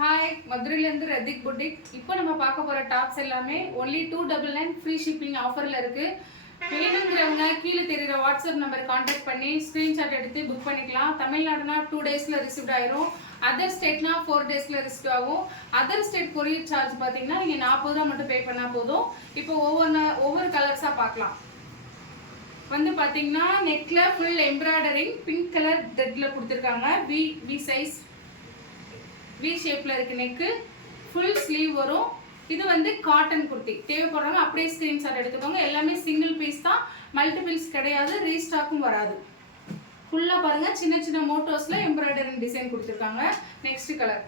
Hi, மதுரையிலேருந்து Rathik boutique. இப்போ நம்ம பார்க்க போகிற டாப்ஸ் எல்லாமே ஒன்லி 299 ஃப்ரீ ஷிப்பிங் ஆஃபரில் இருக்குது. வேணுங்கிறவங்க கீழே தெரிகிற வாட்ஸ்அப் நம்பர் கான்டாக்ட் பண்ணி ஸ்க்ரீன்ஷாட் எடுத்து புக் பண்ணிக்கலாம். தமிழ்நாடுனா 2 டேஸில் ரிசீவ்ட் ஆயிரும். அதர் ஸ்டேட்னா 4 டேஸில் ரிசீவ் ஆகும். அதர் ஸ்டேட் கொரியர் சார்ஜ் பார்த்தீங்கன்னா நீங்கள் 40 ரூபா மட்டும் பே பண்ணால் போதும். இப்போ ஒவ்வொரு கலர்ஸாக பார்க்கலாம். வந்து பார்த்தீங்கன்னா நெக்கில் ஃபுல் எம்ப்ராய்டரிங் பிங்க் கலர் த்ரெட்டில் கொடுத்துருக்காங்க. வி சைஸ் வி ஷேப்பில் இருக்கு. நெக்கு ஃபுல் ஸ்லீவ் வரும். இது வந்து காட்டன் குர்த்தி. தேவைப்படுறவங்க அப்படியே ஸ்க்ரீன்ஷாட் எடுத்துக்கோங்க. எல்லாமே சிங்கிள் பீஸ் தான், மல்டிபிள்ஸ் கிடையாது, ரீஸ்டாக்கும் வராது. ஃபுல்லாக பாருங்க, சின்ன சின்ன மோட்டோஸில் எம்ப்ராய்டரிங் டிசைன் கொடுத்துருக்காங்க. நெக்ஸ்ட் கலர்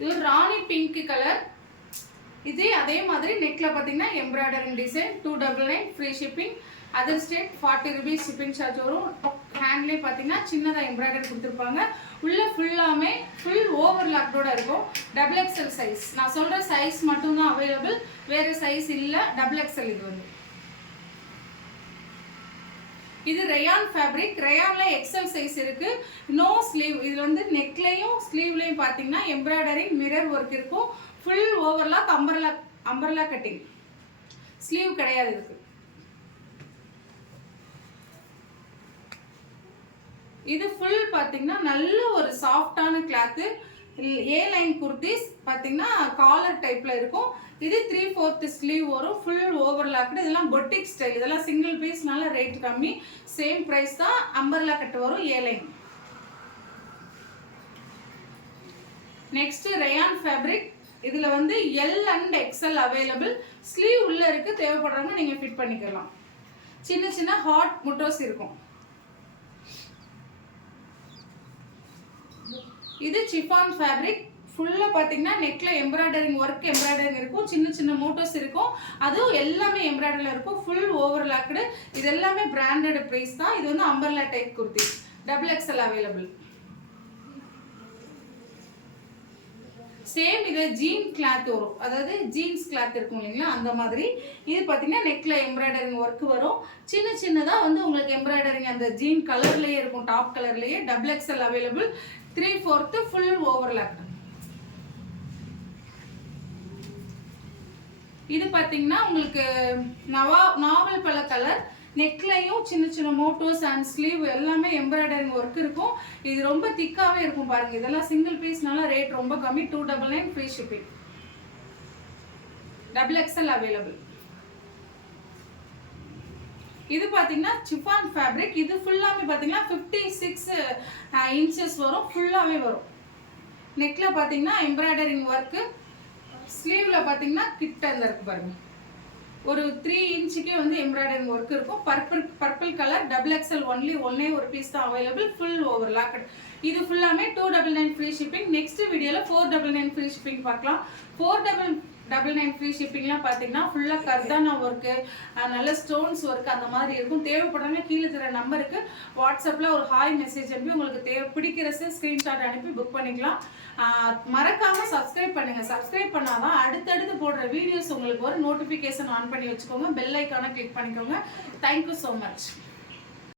இது ராணி பிங்க் கலர். இதே அதே மாதிரி நெக்ல பார்த்தீங்கன்னா embroidering design 299 free shipping. Other state 40 rupees shipping charge வரும். ஹேண்ட்லேயே பார்த்தீங்கன்னா சின்னதாக எம்ப்ராய்டரி கொடுத்துருப்பாங்க. உள்ள ஃபுல்லாமே ஃபுல் ஓவர்லாக்டோட இருக்கும். XXL size. நான் சொல்கிற சைஸ் மட்டும்தான் அவைலபிள், வேறு சைஸ் இல்லை. XXL இது வந்து இது ரயான் ஃபேப்ரிக். ரயானில் எக்ஸல் சைஸ் இருக்குது. No sleeve. இது வந்து நெக்லையும் ஸ்லீவ்லையும் பார்த்தீங்கன்னா எம்ப்ராய்டரிங் மிரர் ஒர்க் இருக்கும். Full overlock umbrella cutting. Sleeve கிடையாது இதுக்கு. இது ஃபுல் பார்த்தீங்கன்னா நல்ல ஒரு சாஃப்டான கிளாத்து. ஏ லைன் குர்த்திஸ் பார்த்தீங்கன்னா காலர் டைப்பில் இருக்கும். இது 3/4 ஸ்லீவ் வரும். Full overlocked. இதெல்லாம் பொட்டிக் ஸ்டைல். இதெல்லாம் சிங்கிள் பீஸ்னால ரேட் கம்மி. சேம் ப்ரைஸ் தான். அம்பர்லா கட்டு வரும். A line. Next rayon fabric. இதில் வந்து L and XL available. Sleeve உள்ளே இருக்குது. தேவைப்படுறவங்க நீங்கள் ஃபிட் பண்ணிக்கலாம். சின்ன சின்ன ஹாட் முட்டோஸ் இருக்கும். இது சிஃபான் ஃபேப்ரிக். ஃபுல்லாக பார்த்தீங்கன்னா நெக்கில் எம்ப்ராய்டரிங் இருக்கும். சின்ன சின்ன மோட்டோஸ் இருக்கும். அதுவும் எல்லாமே எம்ப்ராய்டரியில் இருக்கும். Full overlocked. இது எல்லாமே பிராண்டட் ப்ரைஸ் தான். இது வந்து umbrella type kurti. XXL available. Same இது ஜீன் கிளாத் வரும். அதாவது ஜீன்ஸ் கிளாத் இருக்கும் இல்லைங்களா, அந்த மாதிரி. இது பார்த்தீங்கன்னா நெக்கில் எம்ப்ராய்டரிங் ஒர்க் வரும். சின்ன சின்னதாக வந்து உங்களுக்கு எம்ப்ராய்டரிங் அந்த ஜீன் கலர்லேயே இருக்கும். டாப் கலர்லேயே. XXL available. 3/4 full overlock. இது பார்த்தீங்கன்னா உங்களுக்கு நாவல் பல கலர். நெக்லையும் சின்ன சின்ன மோட்டோஸ் அண்ட் ஸ்லீவ் எல்லாமே எம்ப்ராய்டரிங் ஒர்க் இருக்கும். இது ரொம்ப திக்காகவே இருக்கும் பாருங்க. இதெல்லாம் சிங்கிள் பீஸ்னால ரேட் ரொம்ப கம்மி. 299 ஃப்ரீ ஷிப்பிங். XXL available. இது பார்த்தீங்கன்னா சிஃபான் ஃபேப்ரிக். இது ஃபுல்லாமே பார்த்தீங்கன்னா 56 இன்ச்சஸ் வரும். ஃபுல்லாகவே வரும். நெக்கில் பார்த்தீங்கன்னா எம்ப்ராய்டரிங் ஒர்க்கு. ஸ்லீவில் பார்த்தீங்கன்னா கிட்ட இந்த இருக்கு பாருங்க. ஒரு 3 இன்ச்சுக்கே வந்து எம்ப்ராய்டரிங் ஒர்க் இருக்கும். Purple colour. XXL only. ஒன்னே ஒரு பீஸ் தான் அவைலபிள். Full overlock. இது ஃபுல்லாமே 299 ஃப்ரீ ஷிப்பிங். நெக்ஸ்ட் வீடியோவில் 499 ஃப்ரீ ஷிப்பிங் பார்க்கலாம். 499 ஃப்ரீ ஷிப்பிங்லாம் பார்த்தீங்கன்னா ஃபுல்லாக கர்தானா ஒர்க்கு, நல்ல ஸ்டோன்ஸ் ஒர்க் அந்த மாதிரி இருக்கும். தேவைப்படுறவங்க கீழே தர நம்பருக்கு வாட்ஸ்அப்பில் ஒரு ஹாய் மெசேஜ் அனுப்பி உங்களுக்கு பிடிக்கிறத ஸ்க்ரீன்ஷாட் அனுப்பி புக் பண்ணிக்கலாம். மறக்காமல் சப்ஸ்கிரைப் பண்ணுங்கள். சப்ஸ்கிரைப் பண்ணாதான் அடுத்தடுத்து போடுற வீடியோஸ் உங்களுக்கு ஒரு நோட்டிஃபிகேஷன் ஆன் பண்ணி வச்சுக்கோங்க. பெல் ஐக்கானை கிளிக் பண்ணிக்கோங்க. Thank you so much.